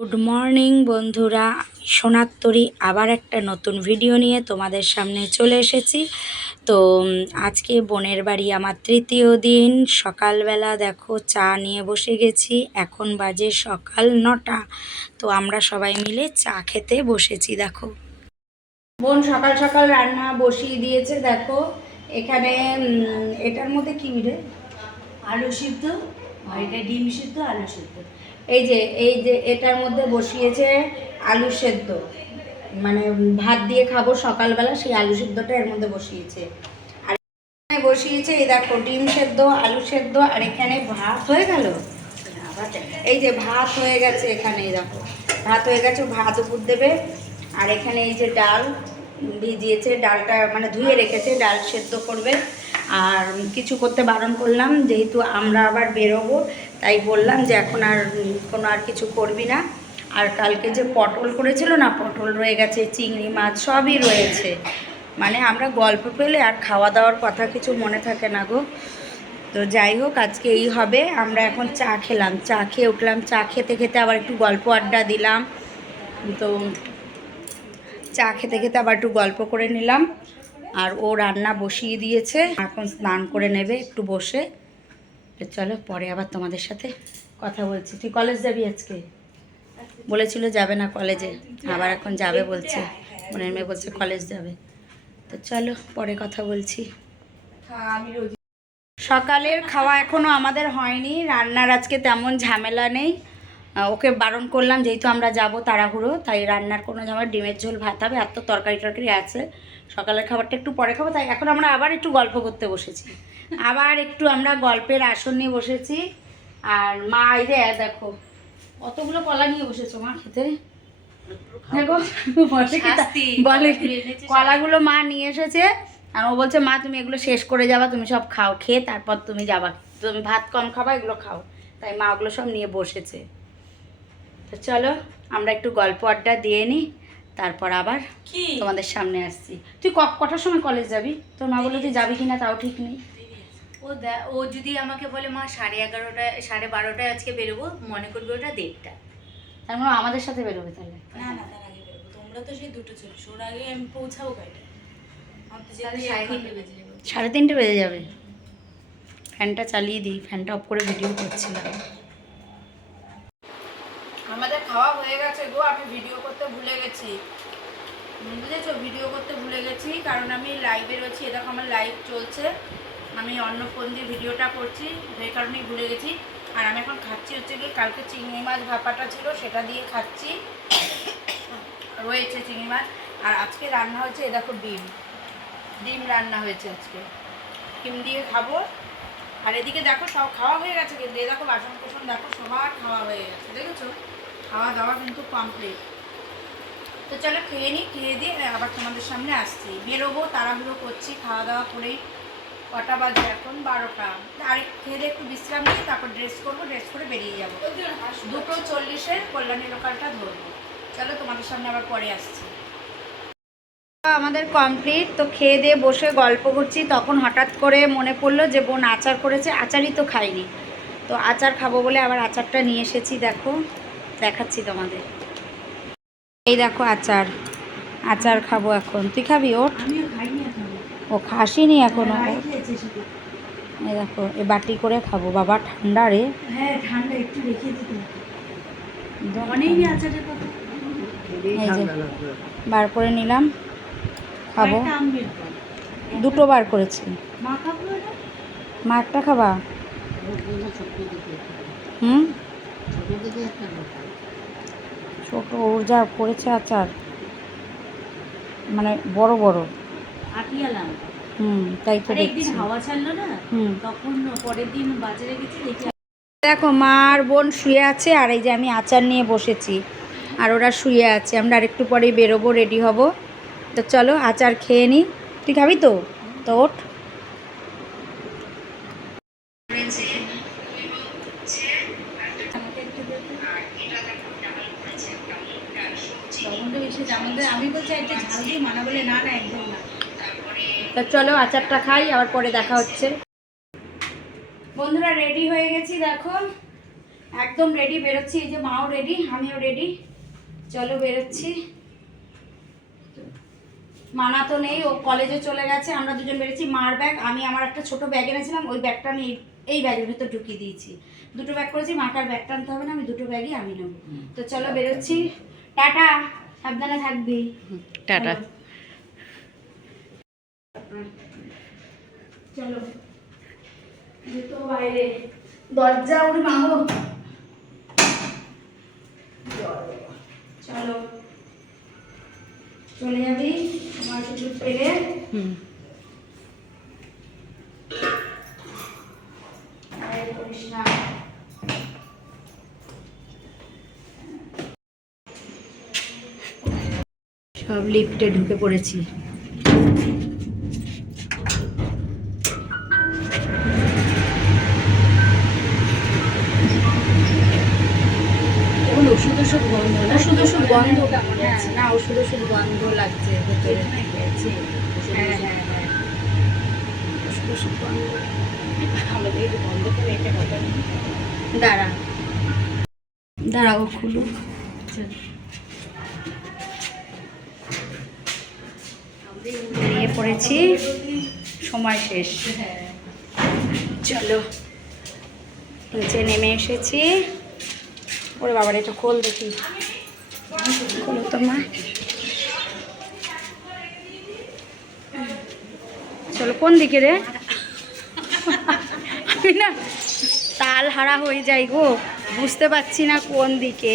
Good morning বন্ধুরা। সোনাত্তরী, আবার একটা নতুন ভিডিও নিয়ে তোমাদের সামনে চলে এসেছি। তো আজকে বোনের বাড়ি আমার তৃতীয় দিন। সকালবেলা দেখো চা নিয়ে বসে গেছি। এখন বাজে সকাল নটা। তো আমরা সবাই মিলে চা খেতে বসেছি, দেখো। বোন সকাল সকাল রান্না বসিয়ে দিয়েছে, দেখো। এখানে এটার মধ্যে কি রে? আলু সিদ্ধ ডিম সিদ্ধ, আলু সিদ্ধ। এই যে এই যে এটার মধ্যে বসিয়েছে আলু সেদ্ধ। মানে ভাত দিয়ে খাব সকালবেলা, সেই আলু সেদ্ধটা এর মধ্যে বসিয়েছে। আর এখানে বসিয়েছে, এই দেখো, ডিম সেদ্ধ, আলু সেদ্ধ, আর এখানে ভাত হয়ে গেল? এই যে ভাত হয়ে গেছে এখানে দেখো। ভাত হয়ে গেছে, ভাত উপর দেবে। আর এখানে এই যে ডাল ভিজিয়েছে, ডালটা মানে ধুয়ে রেখেছে, ডাল সেদ্ধ করবে। আর কিছু করতে বারণ করলাম, যেহেতু আমরা আবার বেরোবো তাই বললাম যে এখন আর কোনো আর কিছু করবি না। আর কালকে যে পটল করেছিল না, পটল রয়ে গেছে, চিংড়ি মাছ সবই রয়েছে। মানে আমরা গল্প পেলে আর খাওয়া দাওয়ার কথা কিছু মনে থাকে না গো। তো যাই হোক, আজকে এই হবে। আমরা এখন চা খেলাম, চা খেয়ে উঠলাম। চা খেতে খেতে আবার একটু গল্প আড্ডা দিলাম। তো চা খেতে খেতে আবার একটু গল্প করে নিলাম। আর ও রান্না বসিয়ে দিয়েছে। এখন স্নান করে নেবে একটু বসে। চলো পরে আবার তোমাদের সাথে কথা বলছি। তুই কলেজ যাবি আজকে? বলেছিল যাবে না কলেজে আবার এখন যাবে বলছে। মনের মেয়ে বলছে কলেজ যাবে। তো চলো পরে কথা বলছি। সকালের খাওয়া এখনও আমাদের হয়নি। রান্নার আজকে তেমন ঝামেলা নেই। ওকে বারণ করলাম, যেহেতু আমরা যাব তাড়াহুড়ো, তাই রান্নার কোনো ঝামেলা, ডিমের ঝোল, ভাত হবে। আর তো তরকারি টরকারি আছে। সকালের খাবারটা একটু পরে খাব, তাই এখন আমরা আবার একটু গল্প করতে বসেছি। আবার একটু আমরা গল্পের আসন নিয়ে বসেছি। আর মা এই দেখো কতগুলো কলা নিয়ে বসেছো মা খেতে? দেখো বলে বলে কলাগুলো মা নিয়ে এসেছে আর ও বলছে মা তুমি এগুলো শেষ করে যাবা তুমি সব খাও খেয়ে তারপর তুমি যাবা। তুমি ভাত কম খাবা এগুলো খাও। তাই মা ওগুলো সব নিয়ে বসেছে। তো চলো আমরা একটু গল্প আড্ডা দিয়ে নিই তারপর আবার তোমাদের সামনে আসছি। তুই ক- কটার সময় কলেজ যাবি? তোর মা বলল তুই যাবি কিনা তাও ঠিক নেই। ও দে- ও যদি আমাকে বলে মা সাড়ে এগারোটায় সাড়ে বারোটায় আজকে বেরোবো মনে করবে ওটা দেড়টা। তার মানে আমাদের সাথে বেরোবে তাহলে? না না তার আগে বেরোবো। তোমরা তো সেই দুটো চলছো ওর আগে আমি পৌঁছাবো কয়টা সাড়ে তিনটে বেজে যাবে। সাড়ে তিনটে বেজে যাবে। ফ্যানটা চালিয়ে দিই ফ্যানটা অফ করে ভিডিও করছিলাম। আমাদের খাওয়া হয়ে গেছে গো আমি ভিডিও করতে ভুলে গেছি। বুঝেছ? ভিডিও করতে ভুলে গেছি কারণ আমি লাইভে রয়েছি। এ দেখো আমার লাইভ চলছে। আমি অন্য ফোন দিয়ে ভিডিওটা করছি সেই কারণেই ভুলে গেছি। আর আমি এখন খাচ্ছি হচ্ছে কি কালকে চিংড়ি মাছ ভাপাটা ছিল, সেটা দিয়ে খাচ্ছি। রয়েছে চিংড়ি মাছ। আর আজকে রান্না হয়েছে এ দেখো ডিম। ডিম রান্না হয়েছে আজকে। ডিম দিয়ে খাব। আর এদিকে দেখো সব খাওয়া হয়ে গেছে কিন্তু এ দেখো বাসন কোসন দেখো, সবার খাওয়া হয়ে গেছে, দেখেছ? খাওয়া দাওয়া কিন্তু কমপ্লিট তো চলো খেয়ে নিই খেয়ে দিয়ে আবার তোমাদের সামনে আসছি। বেরোবো, তাড়াহুড়ো করছি খাওয়া দাওয়া করেই। কটা বাজে এখন? বারোটা। আর, খেয়ে একটু বিশ্রাম নিয়ে তারপর ড্রেস করব ড্রেস করে বেরিয়ে যাব। দুটো চল্লিশের কল্যাণী লোকালটা ধরবো। চলো তোমাদের সামনে আবার পরে আসছি। আমাদের কমপ্লিট তো খেয়ে দিয়ে বসে গল্প করছি। তখন হঠাৎ করে মনে পড়ল যে বোন আচার করেছে, আচারই তো খাইনি তো আচার খাব বলে আবার আচারটা নিয়ে এসেছি, দেখো। দেখাচ্ছি তোমাদের। এই দেখো আচার। আচার খাব এখন। তুই খাবি, ওঠ। এখন ও খাসিনি এখনও। রাই এই দেখো এ বাটি করে খাব। বাবা ঠান্ডা রে। হ্যাঁ ঠান্ডা একটু রেখে দিতে এই যে বার করে নিলাম। খাব। দুটো বার করেছি। মা খাব না মা একটা খাবা? হুম? ছোট ওর যা করেছে আচার মানে বড় বড়। আটিয়ালাম হুম তাই তো একদিন হাওয়া ছাড়লো না হুম। তখন পরের দিন বাজারে গেছি দেখি দেখো মা আর বোন শুয়ে আছে আর এই যে আমি আচার নিয়ে বসেছি আর ওরা শুয়ে আছে। আমরা আরেকটু পরেই বেরোবো রেডি হব। তো চলো আচার খেয়ে নিই তুই খাবি তো? তো ওঠ। আমি বলছি একটা ঝাল দিয়ে মানা বলে না না একদম না। তা চলো আচারটা খাই আবার পরে দেখা হচ্ছে। বন্ধুরা রেডি হয়ে গেছি দেখো। একদম রেডি বেরোচ্ছি এই যে মাও রেডি আমিও রেডি চলো বেরোচ্ছি। মানা তো নেই ও কলেজে চলে গেছে আমরা দুজন বেরিয়েছি মার ব্যাগ আমি আমার একটা ছোট ব্যাগ এনেছিলাম ওই ব্যাগটা আমি এই- ব্যাগের ভিতর ঢুকিয়ে দিয়েছি। দুটো ব্যাগ করেছি মাকার ব্যাগ টানতে হবে না আমি দুটো ব্যাগই আমি নেব। তো চলো বেরোচ্ছি। টাটা সাবধানে থাকবি। টাটা। চলো। জুতো বাইরে। দরজা উড়ে মাগো চলো। চলে যাবি। তোমার কিছু পেলে। হুম। সব লিফটে ঢুকে পড়েছি। ওষুধ গন্ধ ওষুধ ওষুধ গন্ধ? না ওষুধ ওষুধ গন্ধ লাগছে ভেতরে। হ্যাঁ হ্যাঁ হ্যাঁ। ওষুধ ওষুধ গন্ধ। আমাদের বন্ধ করে এটা কথা দাঁড়া। দাঁড়াও খুলুক। বেরিয়ে পড়েছি। সময় শেষ। চলো। নিচে নেমে এসেছি। ওরে বাবার এটা খোল দেখি। খোলো তো মা। চলো, কোন দিকে রে? না, তাল হারা হয়ে যাই গো, বুঝতে পারছি না কোন দিকে।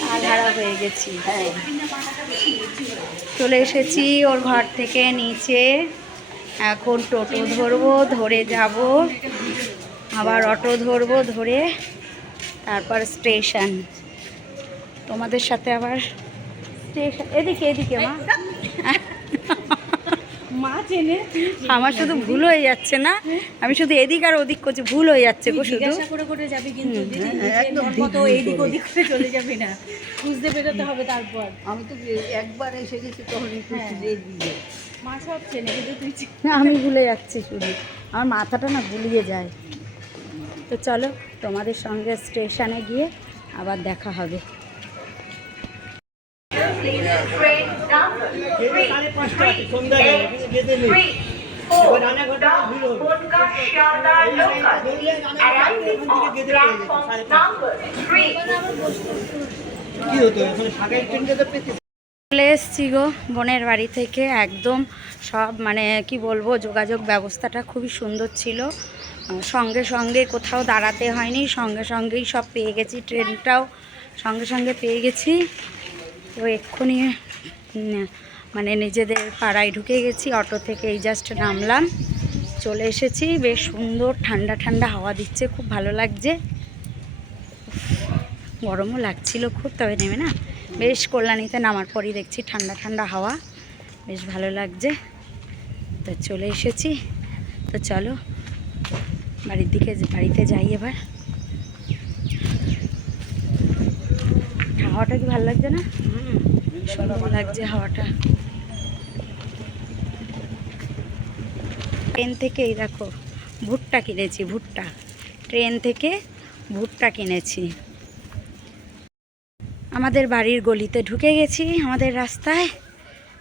তাল হারা হয়ে গেছি। চলে এসেছি ওর ঘর থেকে নিচে। এখন টোটো ধরবো, ধরে যাব। আবার অটো ধরবো, ধরে তারপর স্টেশন। তোমাদের সাথে আবার স্টেশন এদিকে এদিকে মা। মা চেনে আমার শুধু ভুল হয়ে যাচ্ছে না। আমি শুধু এদিক আর ওদিক করছি ভুল হয়ে যাচ্ছে গো শুধু। করে করে যাবি কিন্তু একদম কত এদিক ওদিক করে চলে যাবি না। খুঁজতে বেরোতে হবে তারপর। আমি তো একবার এসে গেছি তখন হ্যাঁ। মা সব চেনে কিন্তু তুই না, আমি ভুলে যাচ্ছি শুধু। আমার মাথাটা না গুলিয়ে যায়। তো চলো তোমাদের সঙ্গে স্টেশনে গিয়ে আবার দেখা হবে। কি হতো? এখানে ফাঁকা ট্রেনটা তো পেতে চলে এসছি গো বোনের বাড়ি থেকে। একদম সব মানে কি বলব, যোগাযোগ ব্যবস্থাটা খুবই সুন্দর ছিল। সঙ্গে সঙ্গে কোথাও দাঁড়াতে হয়নি, সঙ্গে সঙ্গেই সব পেয়ে গেছি, ট্রেনটাও সঙ্গে সঙ্গে পেয়ে গেছি। তো এক্ষুনি মানে নিজেদের পাড়ায় ঢুকে গেছি, অটো থেকে এই জাস্ট নামলাম। চলে এসেছি, বেশ সুন্দর ঠান্ডা ঠান্ডা হাওয়া দিচ্ছে, খুব ভালো লাগছে। গরমও লাগছিল খুব, তবে নেমে না। বেশ কল্যাণীতে নামার পরই দেখছি ঠান্ডা ঠান্ডা হাওয়া। বেশ ভালো লাগছে। তো চলে এসেছি। তো চলো বাড়ির দিকে বাড়িতে যাই এবার। হাওয়াটা কি ভালো লাগছে না? সুন্দর লাগছে হাওয়াটা। ট্রেন থেকে এই দেখো ভুট্টা কিনেছি ভুট্টা। ট্রেন থেকে ভুট্টা কিনেছি। আমাদের বাড়ির গলিতে ঢুকে গেছি আমাদের রাস্তায়।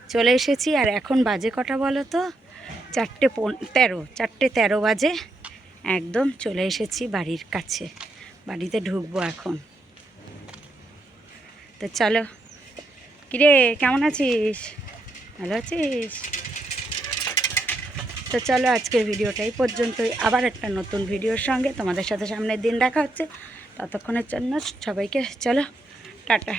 চলে এসেছি আর এখন বাজে কটা বলো তো? চারটে পন, তেরো, চারটে তেরো বাজে। একদম চলে এসেছি বাড়ির কাছে। বাড়িতে ঢুকবো এখন। তো চলো। কিরে, কেমন আছিস? ভালো আছিস? তো চলো আজকের ভিডিওটা এই পর্যন্তই। আবার একটা নতুন ভিডিওর সঙ্গে তোমাদের সাথে সামনের দিন দেখা হচ্ছে। ততক্ষণের জন্য সবাইকে চলো। টাটা।